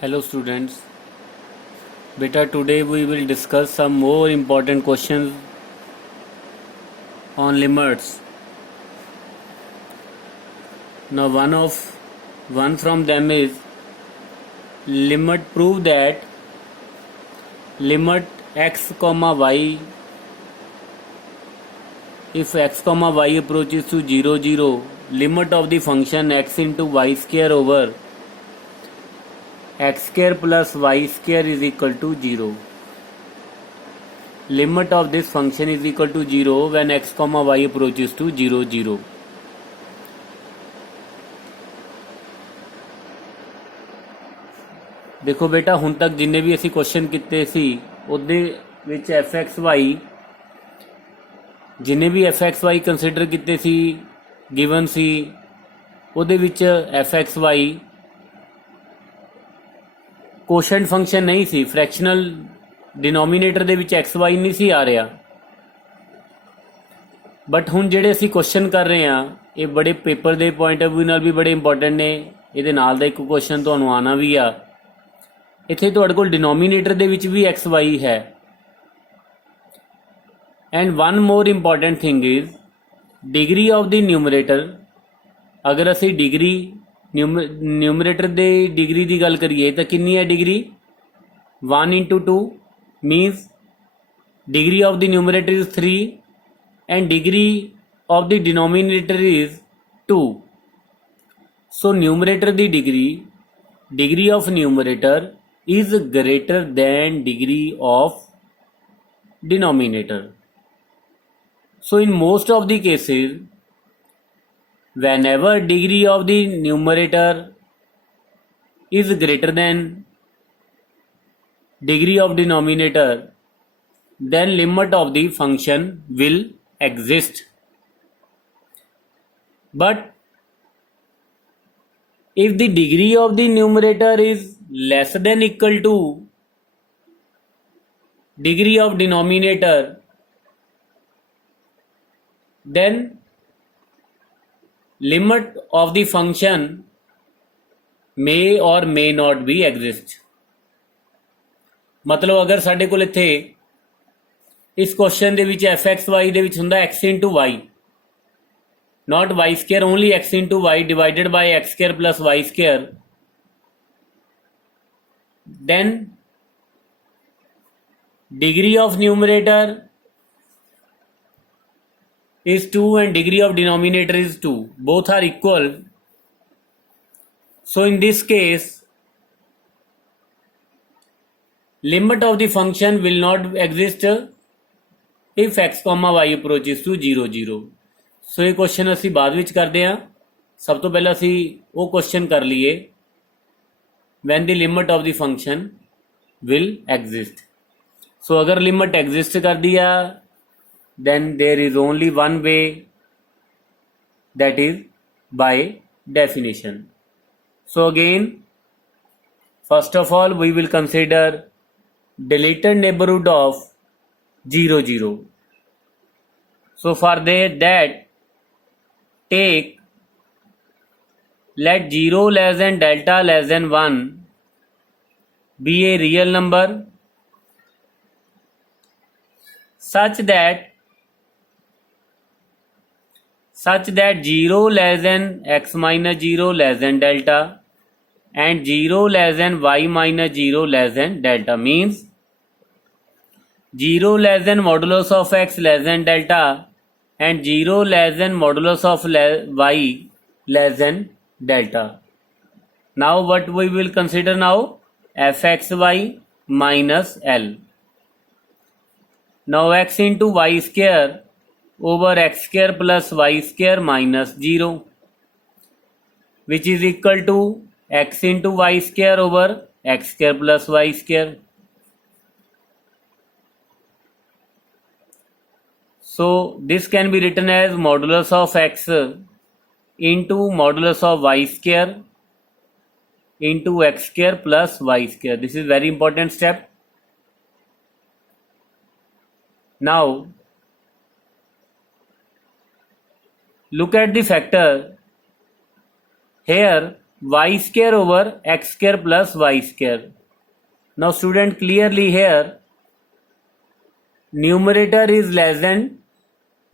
Hello students. Beta, today we will discuss some more important questions on limits. Now one from them is limit prove that limit x comma y, if x comma y approaches to 0 0, limit of the function x into y square over x square plus y square is equal to 0. Limit of this function is equal to 0 when x comma y approaches to 0 0. देखो बेटा, ਹੁਣ तक जिन्ने भी ਅਸੀਂ question ਕੀਤੇ ਸੀ ਉਹਦੇ ਵਿੱਚ fxy जिन्ने भी fxy ਕੰਸੀਡਰ ਕੀਤੇ ਸੀ ਗਿਵਨ ਸੀ ਉਹਦੇ ਵਿੱਚ fxy ਕੋਸ਼ੈਂਟ ਫੰਕਸ਼ਨ ਨਹੀਂ ਸੀ, ਫ੍ਰੈਕਸ਼ਨਲ ਡਿਨੋਮੀਨੇਟਰ ਦੇ ਵਿੱਚ xy ਨਹੀਂ ਸੀ ਆ ਰਿਹਾ। ਬਟ ਹੁਣ ਜਿਹੜੇ ਅਸੀਂ ਕੁਐਸਚਨ ਕਰ ਰਹੇ ਹਾਂ ਇਹ ਬੜੇ ਪੇਪਰ ਦੇ ਪੁਆਇੰਟ ਆਫ ਵਿਊ ਨਾਲ ਵੀ ਬੜੇ ਇੰਪੋਰਟੈਂਟ ਨੇ। ਇਹਦੇ ਨਾਲ ਦਾ ਇੱਕ ਕੁਐਸਚਨ ਤੁਹਾਨੂੰ ਆਣਾ ਵੀ ਆ। ਇੱਥੇ ਤੁਹਾਡੇ ਕੋਲ ਡਿਨੋਮੀਨੇਟਰ ਦੇ ਵਿੱਚ ਵੀ xy ਹੈ। And one more important thing is degree of the numerator. ਅਗਰ ਅਸੀਂ ਡਿਗਰੀ न्यूमरेटर दे डिग्री की गल करिए तो कितनी है degree 1 into 2 means degree of the numerator is 3 and degree of the denominator is 2। So numerator the degree of numerator is greater than degree of denominator. So in most of the cases whenever degree of the numerator is greater than degree of denominator, then limit of the function will exist. But if the degree of the numerator is less than equal to degree of denominator, then limit of the function may or may not be exist। मतलब अगर साढ़े कोल इत्थे इस question दे विच fxy दे विच हुंदा x into y, not y square, only x into y divided by x square plus y square, then degree of numerator is 2 and degree of denominator is 2. Both are equal. So in this case, limit of the function will not exist if x comma y approaches to 0 0. So ये question ਅਸੀਂ ਬਾਅਦ ਵਿੱਚ ਕਰਦੇ ਹਾਂ। ਸਭ ਤੋਂ ਪਹਿਲਾਂ ਅਸੀਂ ਉਹ क्वेश्चन ਕਰ ਲਈਏ when the limit of the function will exist। so अगर लिमिट एग्जिस्ट कर दिया then there is only one way, that is by definition। so again, first of all we will consider deleted neighborhood of 0 0। so for that take let 0 less than delta less than 1 be a real number such that 0 less than x minus 0 less than delta and 0 less than y minus 0 less than delta, means 0 less than modulus of x less than delta and 0 less than modulus of y less than delta। now what we will consider now? fxy minus L। now x into y square over x square plus y square minus 0, which is equal to x into y square over x square plus y square। so this can be written as modulus of x into modulus of y square into x square plus y square। this is very important step। now look at the factor here। y square over x square plus y square. Now student, clearly here numerator is less than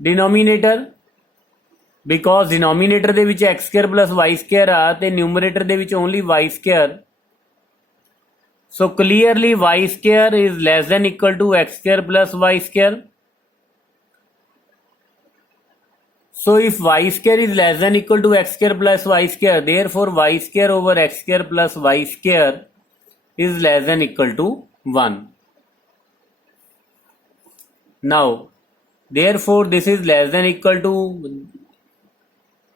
denominator, because denominator ਦੇ ਵਿੱਚ x square plus y square ਆ ਤੇ numerator ਦੇ ਵਿੱਚ only y square. So clearly y square is less than equal to x square plus y square. So if y square is less than equal to x square plus y square, therefore y square over x square plus y square is less than equal to 1. Now therefore this is less than equal to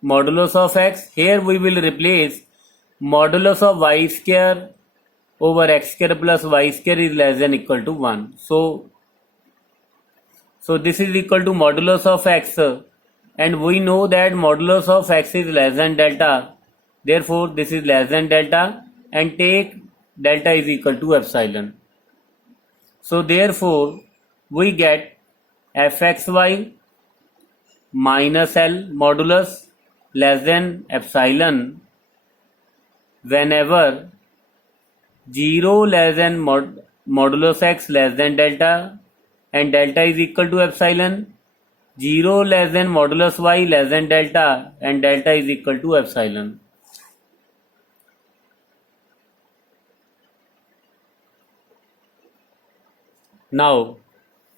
modulus of x. Here we will replace modulus of y square over x square plus y square is less than equal to 1. So this is equal to modulus of x, and we know that modulus of x is less than delta. Therefore this is less than delta, and take delta is equal to epsilon. So therefore we get fxy minus L modulus less than epsilon whenever 0 less than modulus x less than delta and delta is equal to epsilon, 0 less than modulus y less than delta and delta is equal to epsilon. Now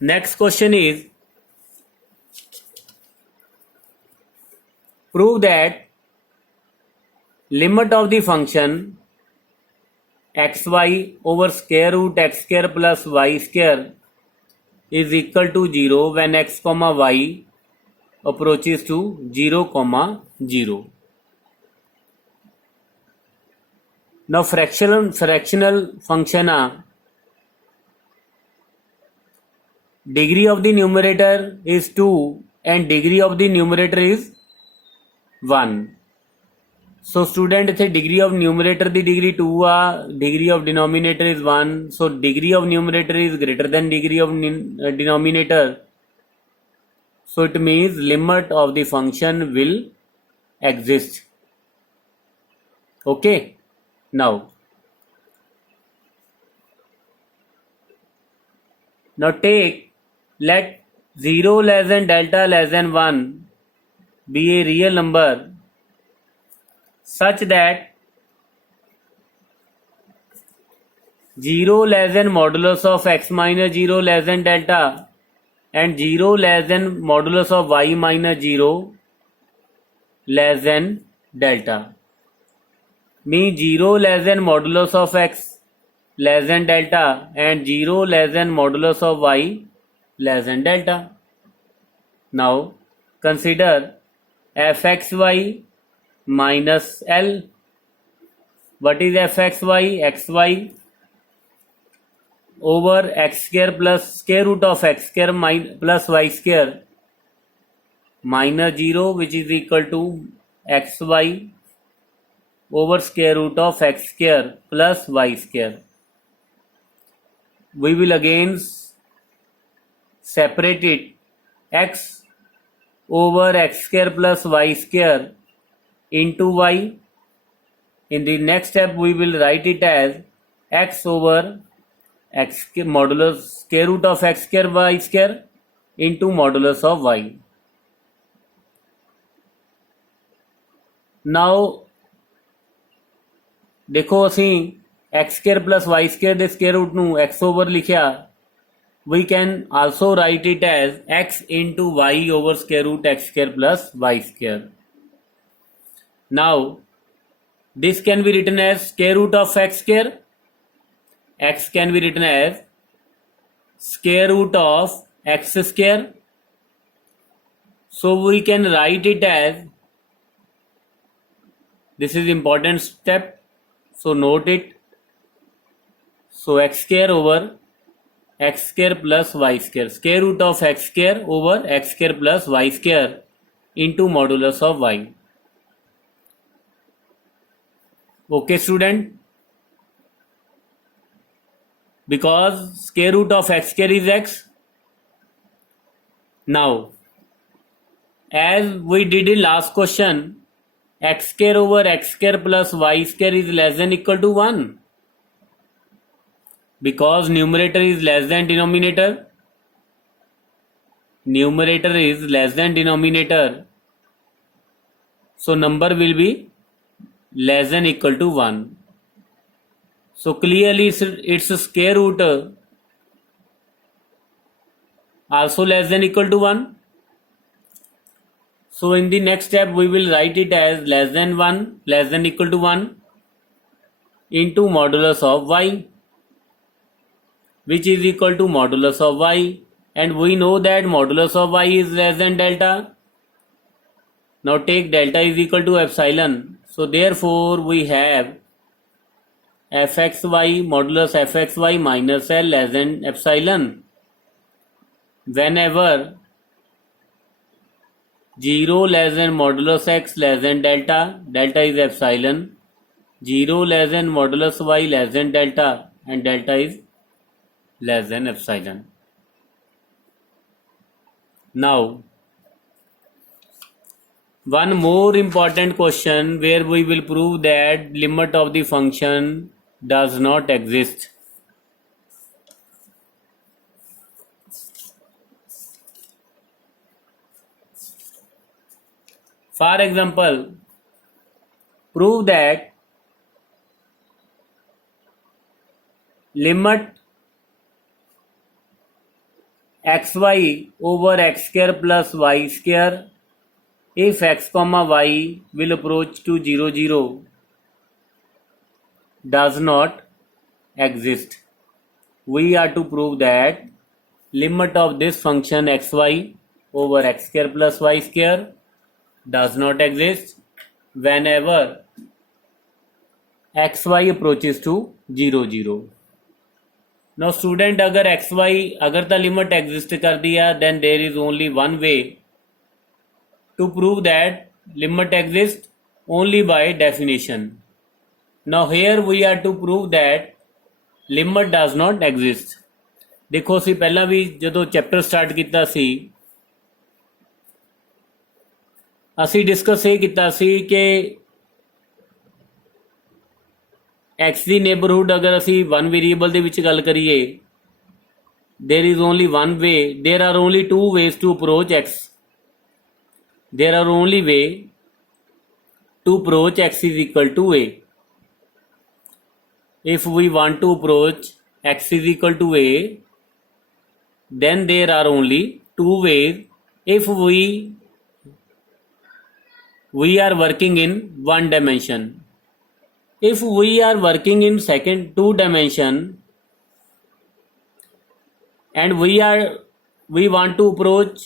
next question is, prove that limit of the function xy over square root x square plus y square is equal to 0 when x comma y approaches to 0 comma 0. Now fractional function degree of the numerator is 2 and degree of the numerator is 1. So student, इथे degree of numerator the degree 2 degree of denominator is 1. So degree of numerator is greater than degree of denominator. So it means limit of the function will exist. Okay. Now let 0 less than delta less than 1 be a real number such that 0 less than modulus of x minus 0 less than delta and 0 less than modulus of y minus 0 less than delta. Means 0 less than modulus of x less than delta and 0 less than modulus of y less than delta. Now consider fxy minus L. What is fxy? Xy over x square plus square root of x square plus y square minus 0, which is equal to xy over square root of x square plus y square. We will again separate it, x over x square plus y square into y. In the next step we will write it as x over x modulus square root of x square y square into modulus of y. Now देखो ਅਸੀਂ x square plus y square ਦੇ square root ਨੂੰ x over ਲਿਖਿਆ. We can also write it as x into y over square root x square plus y square. Now this can be written as square root of x square. X can be written as square root of x square. So we can write it as, this is important step, so note it. So x square over x square plus y square, square root of x square over x square plus y square into modulus of y. Okay student, because square root of x square is x. Now as we did in last question, x square over x square plus y square is less than equal to 1 because numerator is less than denominator. Numerator is less than denominator, so number will be less than equal to 1. So clearly its square root also less than equal to 1. So in the next step we will write it as less than 1, less than equal to 1 into modulus of y, which is equal to modulus of y, and we know that modulus of y is less than delta. Now take delta is equal to epsilon. So therefore we have fxy modulus fxy minus L less than epsilon. Whenever 0 less than modulus x less than delta, delta is epsilon, 0 less than modulus y less than delta, and delta is less than epsilon. Now one more important question where we will prove that limit of the function does not exist. For example, prove that limit xy over x square plus y square if x comma y will approach to 0 0 does not exist. We are to prove that limit of this function xy over x square plus y square does not exist whenever xy approaches to 0 0. Now student, अगर xy अगर the limit exist कर दिया, then there is only one way to prove that limit exists, only by definition. Now here we are to prove that limit does not exist. देखो ਅਸੀਂ ਪਹਿਲਾਂ ਵੀ ਜਦੋਂ chapter start ਕੀਤਾ ਸੀ ਅਸੀਂ discuss ਇਹ ਕੀਤਾ ਸੀ ਕਿ x ਦੀ ਨੇਬਰਹੁੱਡ ਅਗਰ ਅਸੀਂ ਵਨ ਵੇਰੀਏਬਲ ਦੇ ਵਿੱਚ ਗੱਲ ਕਰੀਏ, there is only one way, there are only two ways to approach x. There are only way to approach x is equal to a. If we want to approach x is equal to a, then there are only two ways. If we are working in one dimension. If we are working in two dimension and we want to approach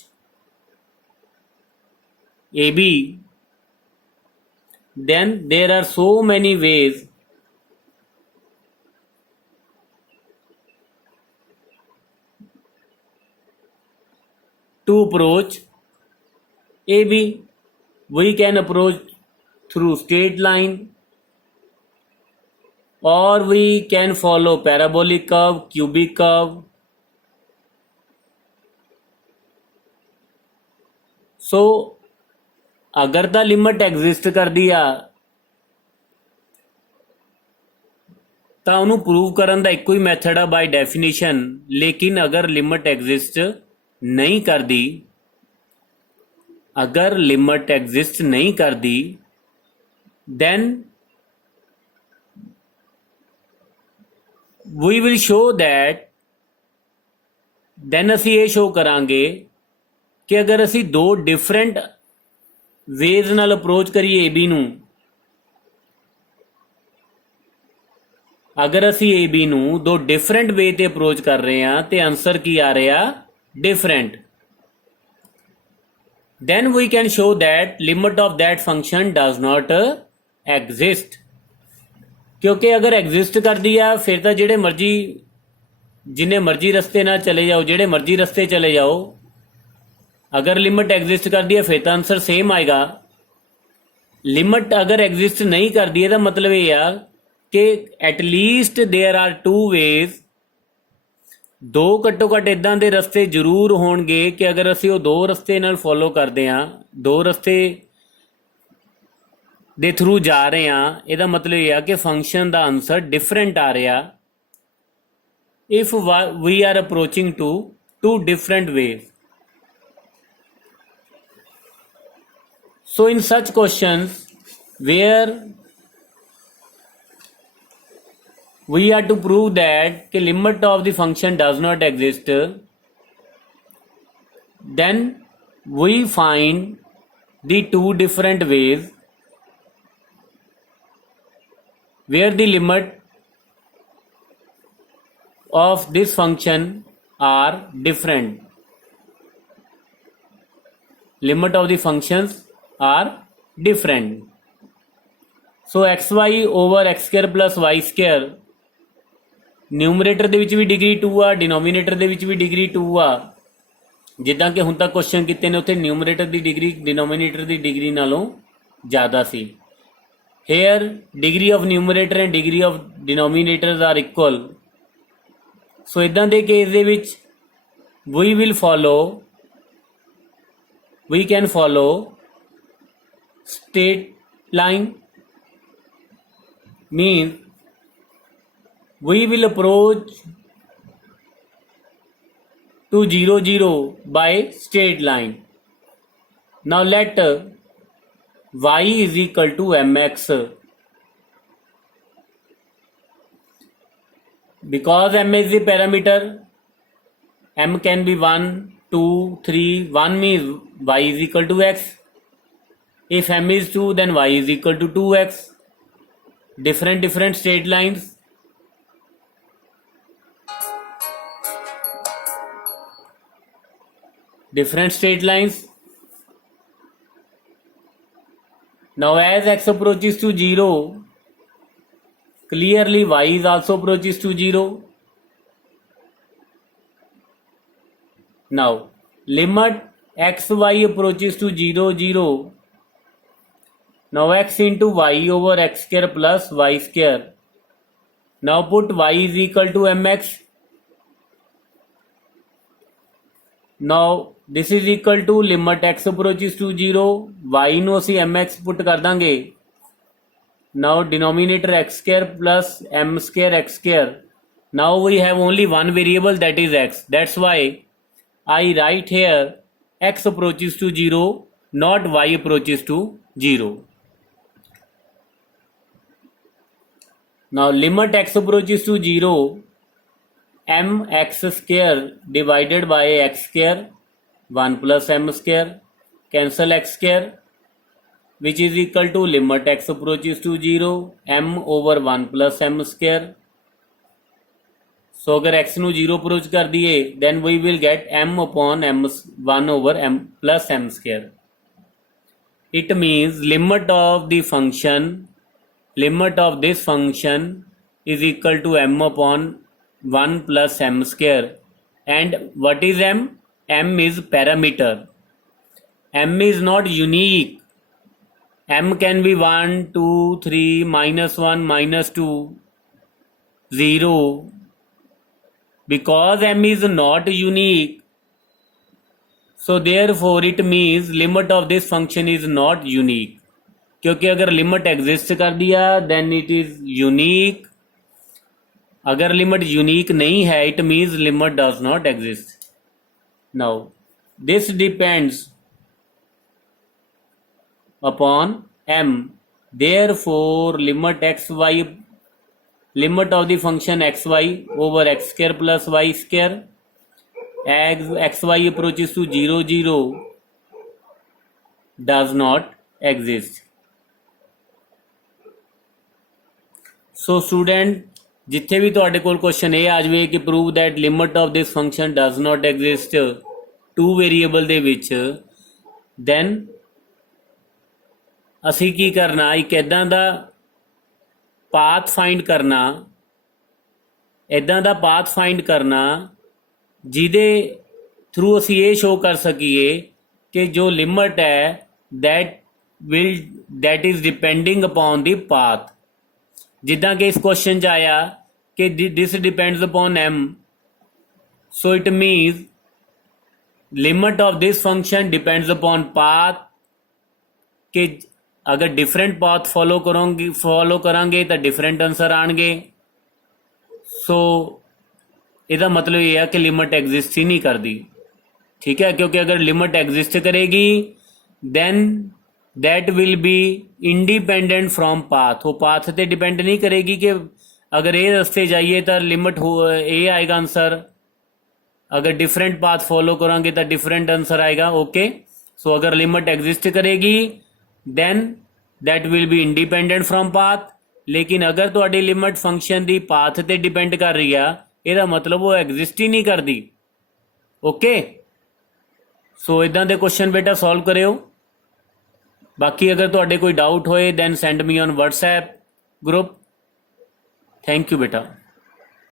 AB, then there are so many ways to approach AB. We can approach through straight line, or we can follow parabolic curve, cubic curve. So अगर the limit exist करदी आ ਤਾਂ ਉਹਨੂੰ prove ਕਰਨ ਦਾ ਇੱਕੋ ਹੀ method ਆ ਬਾਈ definition. ਲੇਕਿਨ ਅਗਰ limit exist ਨਹੀਂ ਕਰਦੀ, ਅਗਰ ਲਿਮਿਟ ਐਗਜ਼ਿਸਟ ਨਹੀਂ ਕਰਦੀ, then we will show that, then ਅਸੀਂ ਇਹ ਸ਼ੋ ਕਰਾਂਗੇ ਕਿ ਅਗਰ ਅਸੀਂ ਦੋ ਡਿਫਰੈਂਟ ਵੇਜ਼ ਨਾਲ ਅਪਰੋਚ ਕਰੀਏ AB ਨੂੰ, ਅਗਰ ਅਸੀਂ AB ਨੂੰ ਦੋ ਡਿਫਰੈਂਟ ਵੇ ਤੇ ਅਪਰੋਚ ਕਰ ਰਹੇ ਹਾਂ ਤੇ ਆਨਸਰ ਕੀ ਆ ਰਿਹਾ? Different. then we can show that limit of that function does not exist। ਕਿਉਂਕਿ ਅਗਰ ਐਗਜ਼ਿਸਟ ਕਰਦੀ ਆ ਫਿਰ ਤਾਂ ਜਿਹੜੇ ਮਰਜ਼ੀ ਜਿੰਨੇ ਮਰਜ਼ੀ ਰਸਤੇ ਨਾਲ ਚਲੇ ਜਾਓ, ਜਿਹੜੇ ਮਰਜ਼ੀ ਰਸਤੇ ਚਲੇ ਜਾਓ, ਅਗਰ ਲਿਮਿਟ ਐਗਜ਼ਿਸਟ ਕਰਦੀ ਹੈ ਫਿਰ ਤਾਂ ਆਨਸਰ ਸੇਮ ਆਏਗਾ। ਲਿਮਿਟ ਅਗਰ ਐਗਜ਼ਿਸਟ ਨਹੀਂ ਕਰਦੀ ਇਹਦਾ ਮਤਲਬ ਇਹ ਆ ਕਿ ਐਟਲੀਸਟ ਦੇयर ਆਰ ਟੂ ਵੇਜ਼, ਦੋ ਘੱਟੋ ਘੱਟ ਇੱਦਾਂ ਦੇ ਰਸਤੇ ਜ਼ਰੂਰ ਹੋਣਗੇ ਕਿ ਅਗਰ ਅਸੀਂ ਉਹ ਦੋ ਰਸਤੇ ਨਾਲ ਫੋਲੋ ਕਰਦੇ ਹਾਂ, ਦੋ ਰਸਤੇ ਦੇ ਥਰੂ ਜਾ ਰਹੇ ਹਾਂ, ਇਹਦਾ ਮਤਲਬ ਇਹ ਆ ਕਿ ਫੰਕਸ਼ਨ ਦਾ ਆਨਸਰ ਡਿਫਰੈਂਟ ਆ ਰਿਹਾ if we are approaching to two different ways. So in such questions where we are to prove that the limit of the function does not exist, then we find the two different ways where the limit of this function are different. Limit of the functions are different. So xy over x square plus y square ਨਿਊਮਰੇਟਰ ਦੇ ਵਿੱਚ ਵੀ degree 2 ਆ, denominator ਦੇ ਵਿੱਚ ਵੀ degree 2 ਆ. ਜਿੱਦਾਂ ਕਿ ਹੁਣ ਤੱਕ ਕੁਐਸਚਨ ਕੀਤੇ ਨੇ ਉੱਥੇ ਨਿਊਮਰੇਟਰ ਦੀ ਡਿਗਰੀ ਡਿਨੋਮੀਨੇਟਰ ਦੀ ਡਿਗਰੀ ਨਾਲੋਂ ਜ਼ਿਆਦਾ ਸੀ. Here degree of numerator and degree of denominators are equal. So ਇਦਾਂ ਦੇ ਕੇਸ ਦੇ ਵਿੱਚ we can follow straight line, means we will approach to 0 0 by straight line. Now let y is equal to mx. Because m is the parameter, m can be 1 2 3. 1 means y is equal to x. If m is 2, then y is equal to 2x. Different straight lines. Different straight lines. Now as x approaches to 0, clearly y is also approaches to 0. Now limit xy approaches to 0 0. Now x into y over x square plus y square. Now put y is equal to mx. Now this is equal to limit x approaches to 0. y ਨੂੰ ਅਸੀਂ mx put ਕਰ ਦਾਂਗੇ. Now denominator x square plus m square x square. Now we have only one variable, that is x. That's why I write here x approaches to 0, not y approaches to 0. Now limit x approaches to 0, mx square divided by x square, 1 plus m square, cancel x square, which is equal to limit x approaches to 0, m over 1 plus m square. So अगर x ਨੂੰ 0 approach कर दिए, then we will get m upon m 1 over m plus m square. It means limit of this function is equal to m upon 1 plus m square. And what is m? M is parameter. M is not unique. M can be 1 2 3 minus 1 minus 2 0. Because m is not unique, so therefore it means limit of this function is not unique. क्योंकि अगर limit exist कर दिया then it is unique. अगर limit unique नहीं है, it means limit does not exist. Now this depends upon m. Therefore limit of the function xy over x square plus y square as xy approaches to 0 0 does not exist. So student, ਜਿੱਥੇ ਵੀ ਤੁਹਾਡੇ ਕੋਲ question ਇਹ ਆ ਜਾਵੇ ਕਿ prove that limit of this function does not exist two variable ਦੇ ਵਿੱਚ, then ਅਸੀਂ ਕੀ ਕਰਨਾ, ਇੱਕ ਇੱਦਾਂ ਦਾ ਪਾਥ ਫਾਈਂਡ ਕਰਨਾ ਜਿਹਦੇ ਥਰੂ ਅਸੀਂ ਇਹ ਸ਼ੋ ਕਰ ਸਕੀਏ ਕਿ ਜੋ ਲਿਮਟ ਹੈ that is depending upon the path. ਜਿੱਦਾਂ ਕਿ ਇਸ ਕੁਐਸਚਨ 'ਚ ਆਇਆ ਕਿ this depends upon m, so it means limit of this function depends upon path, कि अगर डिफरेंट पाथ फॉलो करांगे तो डिफरेंट आंसर आएंगे। सो ਇਹਦਾ मतलब ये है कि लिमिट एग्जिस्ट ही नहीं करती, ठीक है, क्योंकि अगर लिमिट एग्जिस्ट करेगी then that will be independent from path. वो पाथ ते डिपेंड नहीं करेगी कि अगर ये रस्ते जाइए तो लिमिट हो ये आएगा आंसर, अगर डिफरेंट पाथ फॉलो करांगे तो डिफरेंट आंसर आएगा। ओके, सो अगर लिमिट एग्जिस्ट करेगी then that will be independent from path, लेकिन अगर तुहाडी लिमिट फंक्शन दी पाथ ते डिपेंड कर रही है ਇਹਦਾ मतलब वो एग्जिस्ट ही नहीं करती। ओके, सो इदां दे क्वेश्चन बेटा सॉल्व करियो। बाकी अगर तुहाडे कोई डाउट होए then send me on WhatsApp group. Thank you बेटा।